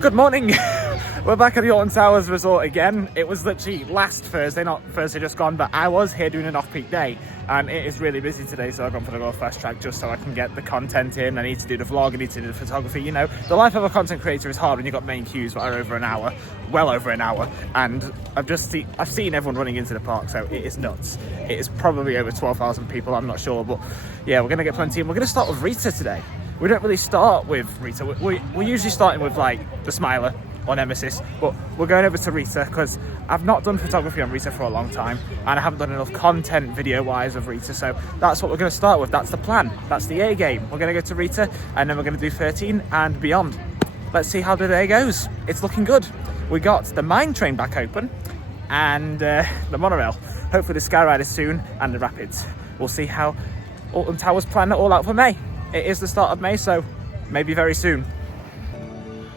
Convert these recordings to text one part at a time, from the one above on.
Good morning. We're back at the Alton Towers Resort again. It was literally last Thursday, not Thursday just gone, but I was here doing an off-peak day and it is really busy today, so I've gone for the go fast track just so I can get the content in. I need to do the vlog, I need to do the photography. You know, the life of a content creator is hard when you've got main queues that are over an hour, well over an hour, and I've seen everyone running into the park, so it is nuts. It is probably over 12,000 people, I'm not sure, but yeah, we're gonna get plenty, and we're gonna start with Rita today. We don't really start with Rita. We're usually starting with like the Smiler or Nemesis, but we're going over to Rita because I've not done photography on Rita for a long time and I haven't done enough content video wise of Rita, so that's what we're going to start with. That's the plan, that's the A game. We're going to go to Rita and then we're going to do 13 and beyond. Let's see how the day goes. It's looking good. We got the mine train back open and the monorail, hopefully the Skyrider soon, and the rapids. We'll see how Alton Towers plan it all out for May. It is the start of May, so maybe very soon.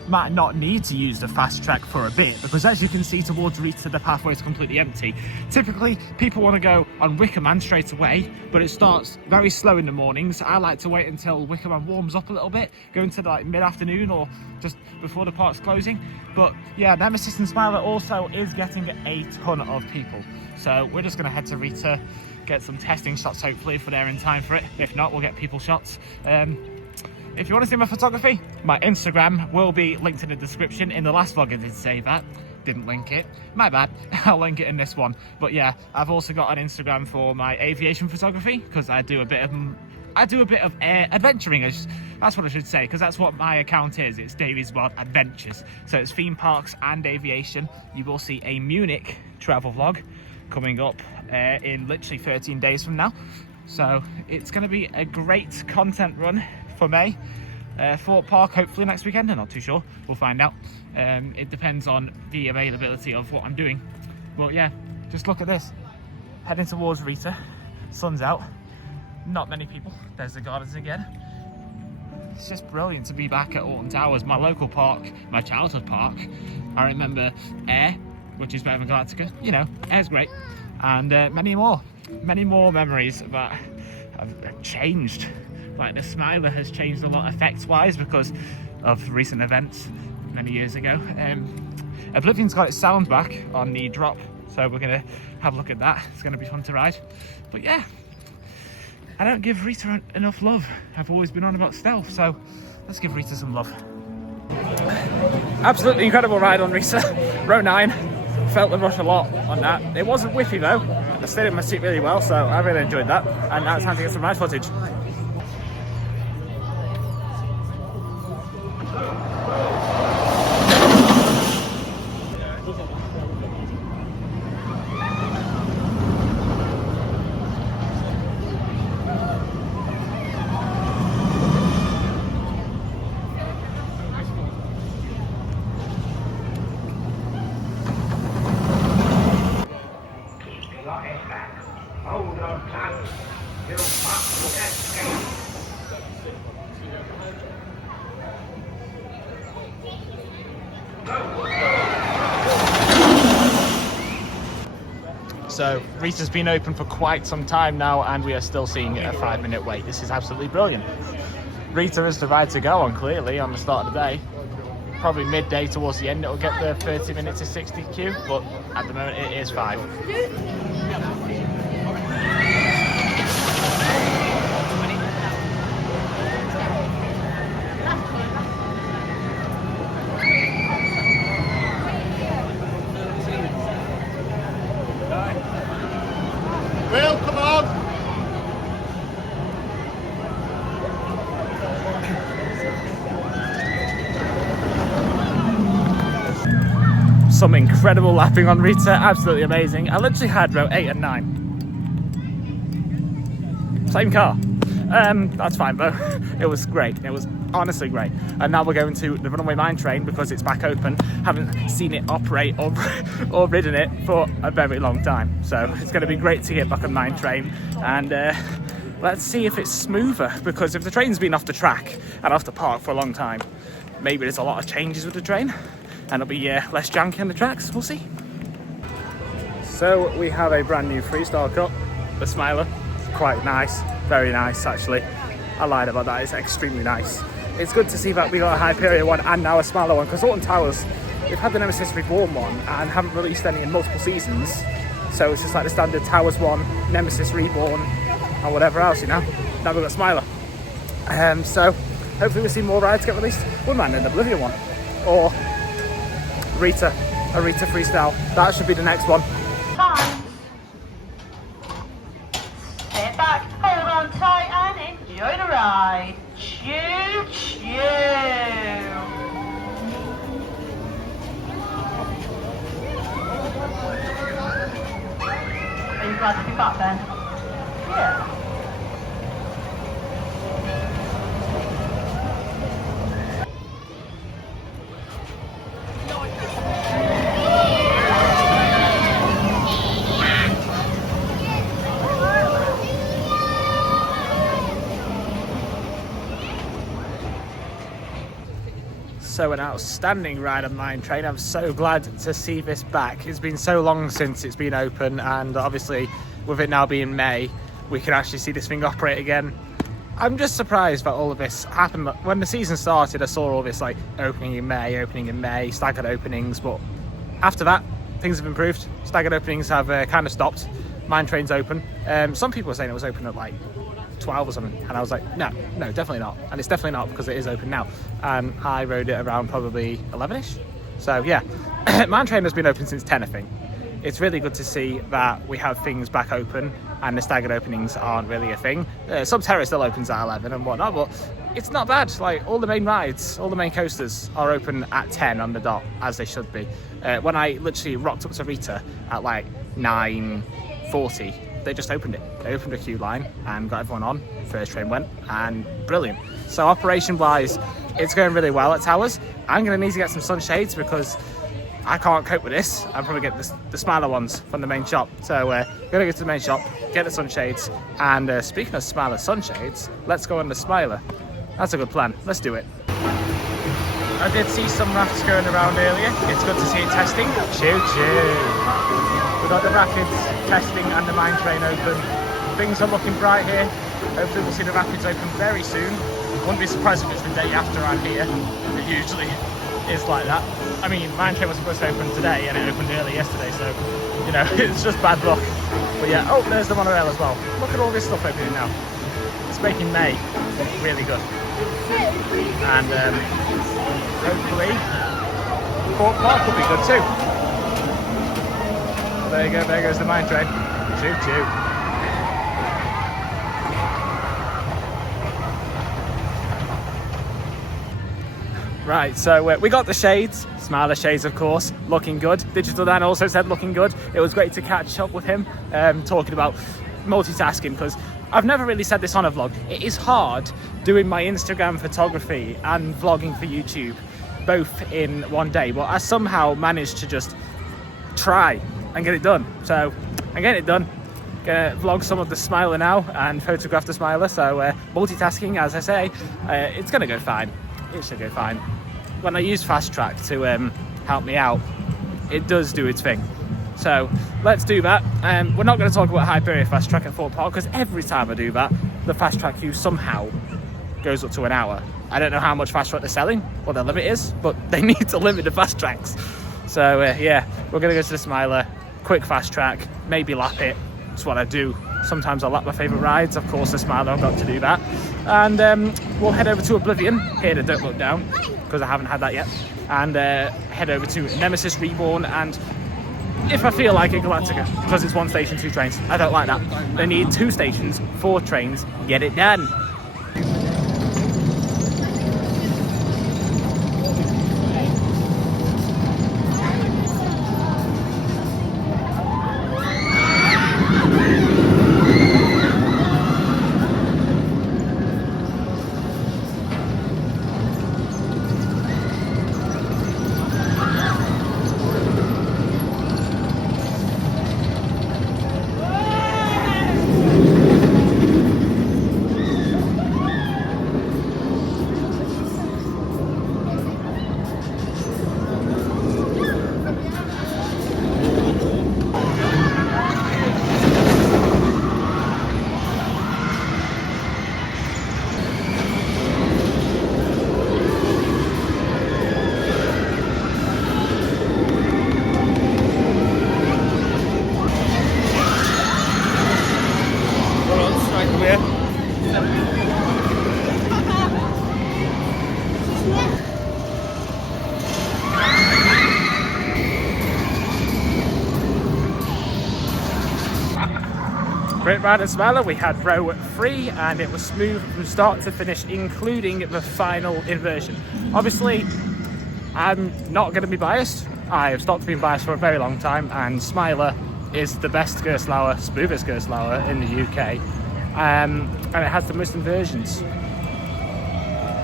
Might not need to use the fast track for a bit because, as you can see towards Rita, the pathway is completely empty. Typically people want to go on Runway Mine straight away, but it starts very slow in the mornings. I like to wait until Runway Mine warms up a little bit, go into like mid-afternoon or just before the park's closing. But yeah, Nemesis and Smiler also is getting a ton of people, so we're just going to head to Rita, get some testing shots hopefully if we're there in time for it. If not, we'll get people shots. If you want to see my photography, my Instagram will be linked in the description. In the last vlog I did say that, didn't link it, my bad. I'll link it in this one. But yeah, I've also got an Instagram for my aviation photography because I do a bit of adventuring, that's what I should say, because that's what my account is. It's Davy's Wild Adventures, so it's theme parks and aviation. You will see a Munich travel vlog coming up in literally 13 days from now, so it's going to be a great content run for May. Thorpe Park hopefully next weekend, I'm not too sure, we'll find out. It depends on the availability of what I'm doing, but yeah, just look at this, heading towards Rita, sun's out, not many people, there's the gardens again. It's just brilliant to be back at Alton Towers, my local park, my childhood park. I remember Air, which is better than Galactica, you know, Air's great, and many more memories that have changed. Like the Smiler has changed a lot effects wise because of recent events many years ago. Oblivion's got its sound back on the drop, so we're gonna have a look at that. It's gonna be fun to ride. But yeah, I don't give Rita enough love. I've always been on about stealth, so let's give Rita some love. Absolutely incredible ride on Rita. Row 9, felt the rush a lot on that. It wasn't whippy though. I stayed in my seat really well, so I really enjoyed that. And now it's time to get some ride footage. So Rita's been open for quite some time now and we are still seeing a 5-minute wait. This is absolutely brilliant. Rita is the ride to go on, clearly, on the start of the day. Probably midday towards the end it'll get the 30 minutes to 60 queue, but at the moment it is 5. Will, come on! Some incredible lapping on Rita, absolutely amazing. I literally had row 8 and 9. Same car. That's fine though. It was great. It was honestly great. And now we're going to the Runaway Mine Train because it's back open. Haven't seen it operate or ridden it for a very long time. So it's going to be great to get back on Mine Train and let's see if it's smoother, because if the train's been off the track and off the park for a long time, maybe there's a lot of changes with the train and it'll be less janky on the tracks. We'll see. So we have a brand new freestyle cup, the Smiler. Quite nice, very nice actually. I lied about that, it's extremely nice. it's good to see that we got a Hyperion one and now a smaller one, because Alton Towers, we've had the Nemesis Reborn one and haven't released any in multiple seasons. So it's just like the standard Towers one, Nemesis Reborn, and whatever else, you know. Now we've got Smiler. So hopefully we'll see more rides get released. Wouldn't mind an Oblivion one. Or a Rita freestyle. That should be the next one. Time. Sit back, hold on tight and enjoy the ride. Choo choo. Are you glad to be back then? Yeah. So an outstanding ride on Mine Train. I'm so glad to see this back. It's been so long since it's been open, and obviously with it now being May, we can actually see this thing operate again. I'm just surprised that all of this happened. When the season started, I saw all this like opening in May, staggered openings, but after that, things have improved. Staggered openings have kind of stopped. Mine Train's open. Some people were saying it was open at like 12 or something, and I was like, no, definitely not. And it's definitely not, because it is open now. And I rode it around probably 11ish. So yeah, Mine Train has been open since 10, I think. It's really good to see that we have things back open and the staggered openings aren't really a thing. Subterra still opens at 11 and whatnot, but it's not bad. Like, all the main rides, all the main coasters are open at 10 on the dot, as they should be. When I literally rocked up to Rita at like 9:40, they just opened it. They opened a queue line and got everyone on. First train went, and brilliant. So operation wise, it's going really well at Towers. I'm going to need to get some sunshades because I can't cope with this. I'll probably get the smaller ones from the main shop. So going to go to the main shop, get the sunshades, and speaking of smaller sunshades, let's go on the Smiler. That's a good plan. Let's do it. I did see some rafts going around earlier. It's good to see it testing. Choo choo. We've got the rapids testing and the Mine Train open. Things are looking bright here. Hopefully we'll see the rapids open very soon. Wouldn't be surprised if it's the day after I'm here. It usually is like that. I mean, Mine Train was supposed to open today and it opened early yesterday, so, you know, it's just bad luck. But yeah, oh, there's the monorail as well. Look at all this stuff opening now. It's making May look really good. And hopefully Fort Park will be good too. There you go, there goes the Mine Train. Choo choo. Right, so we got the shades, Smiler shades of course, looking good. Digital Dan also said looking good. It was great to catch up with him, talking about multitasking, because I've never really said this on a vlog. It is hard doing my Instagram photography and vlogging for YouTube, both in one day, but I somehow managed to just try and get it done. So I'm getting it done. Gonna vlog some of the Smiler now and photograph the Smiler. So multitasking, as I say, it's gonna go fine. It should go fine. When I use Fast Track to help me out, it does do its thing. So let's do that. We're not going to talk about Hyperion Fast Track at Fort Park, because every time I do that, the Fast Track queue somehow goes up to an hour. I don't know how much Fast Track they're selling, what their limit is, but they need to limit the Fast Tracks. So yeah, we're going to go to the Smiler, quick Fast Track, maybe lap it. That's what I do. Sometimes I lap my favourite rides. Of course, the Smiler, I've got to do that. And we'll head over to Oblivion, here to Don't Look Down, because I haven't had that yet. And head over to Nemesis Reborn, and if I feel like it, Galactica, because it's 1 station, 2 trains. I don't like that. They need 2 stations, 4 trains, get it done. great ride at Smiler. We had row 3 and it was smooth from start to finish, including the final inversion. Obviously, I'm not going to be biased. I've stopped being biased for a very long time, and Smiler is the best Gerstlauer, smoothest Gerstlauer in the UK, and it has the most inversions.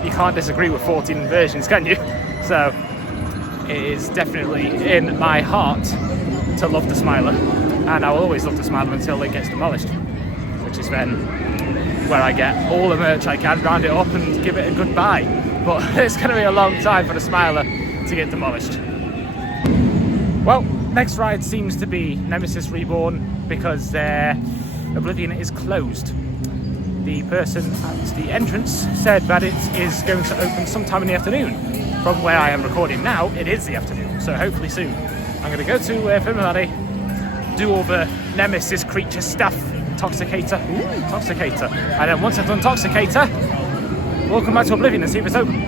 You can't disagree with 14 inversions, can you? So it is definitely in my heart to love the Smiler, and I will always love the Smiler until it gets demolished, which is then where I get all the merch I can, round it up and give it a goodbye. But it's going to be a long time for the Smiler to get demolished. Well, next ride seems to be Nemesis Reborn because Oblivion is closed. The person at the entrance said that it is going to open sometime in the afternoon. From where I am recording now, it is the afternoon, so hopefully soon. I'm going to go to Fimimari, do all the Nemesis creature stuff, Toxicator, Toxicator, and then once I've done Toxicator, we'll come back to Oblivion and see if it's open.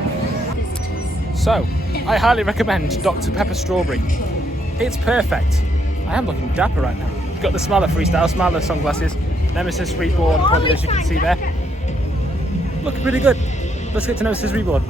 So, I highly recommend Dr. Pepper Strawberry. It's perfect. I am looking dapper right now. Got the Smiler freestyle, Smiler sunglasses, Nemesis Reborn, probably as you can see there. Looking pretty good. Let's get to Nemesis Reborn.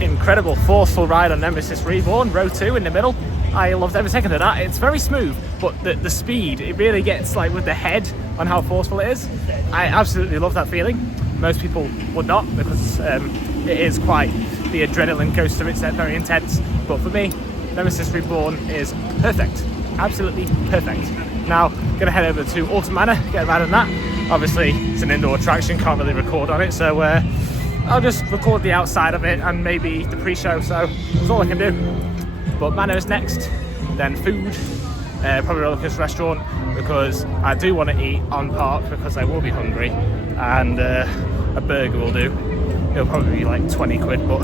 Incredible forceful ride on Nemesis Reborn, row 2 in the middle. I loved every second of that. It's very smooth, but the speed, it really gets like with the head on how forceful it is. I absolutely love that feeling. Most people would not, because it is quite the adrenaline coaster. It's very intense, but for me, Nemesis Reborn is perfect, absolutely perfect. Now, gonna head over to Alton Manor, get a ride on that. Obviously, it's an indoor attraction, can't really record on it, so I'll just record the outside of it and maybe the pre-show, so that's all I can do. But Manor's next, then food, probably a local restaurant, because I do want to eat on park because I will be hungry, and a burger will do. It'll probably be like 20 quid, but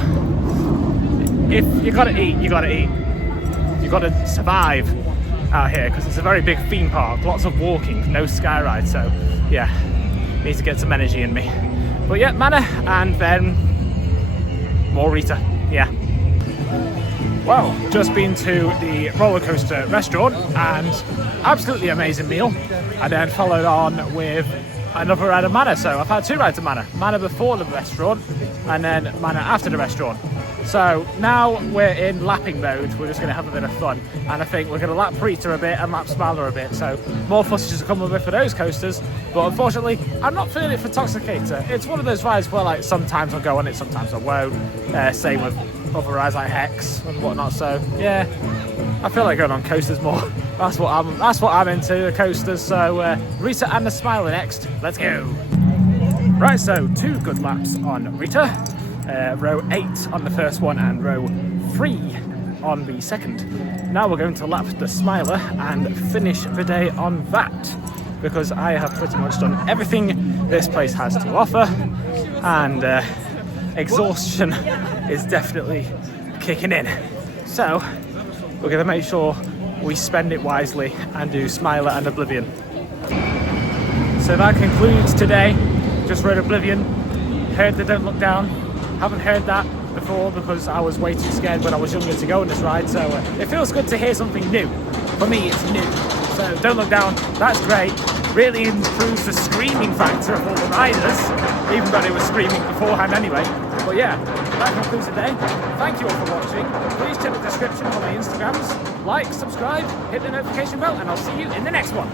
if you gotta eat, you gotta eat. You gotta survive out here because it's a very big theme park, lots of walking, no sky ride, so yeah, need to get some energy in me. But yeah, Manor, and then more Rita, yeah. Well, just been to the roller coaster restaurant and absolutely amazing meal, and then followed on with another ride of Manor. So I've had 2 rides of Manor. Manor before the restaurant and then Manor after the restaurant. So now we're in lapping mode. We're just going to have a bit of fun, and I think we're going to lap Rita a bit and lap Smiler a bit. So more footage to come with for those coasters, but unfortunately I'm not feeling it for Toxicator. It's one of those rides where like sometimes I'll go on it, sometimes I won't. Same with other rides like Hex and whatnot. So yeah, I feel like going on coasters more. That's what I'm into, the coasters. So Rita and the Smiler next. Let's go. Right, so 2 good laps on Rita. Row 8 on the first one and row 3 on the second. Now we're going to lap the Smiler and finish the day on that, because I have pretty much done everything this place has to offer, and exhaustion is definitely kicking in. So we're going to make sure we spend it wisely and do Smiler and Oblivion. So that concludes today. Just rode Oblivion, heard the Don't Look Down. Haven't heard that before because I was way too scared when I was younger to go on this ride, so it feels good to hear something new. For me, it's new. So Don't Look Down, that's great. Really improves the screaming factor of all the riders, even though they were screaming beforehand anyway. But yeah, that concludes the day. Thank you all for watching. Please check the description for my Instagrams. Like, subscribe, hit the notification bell, and I'll see you in the next one.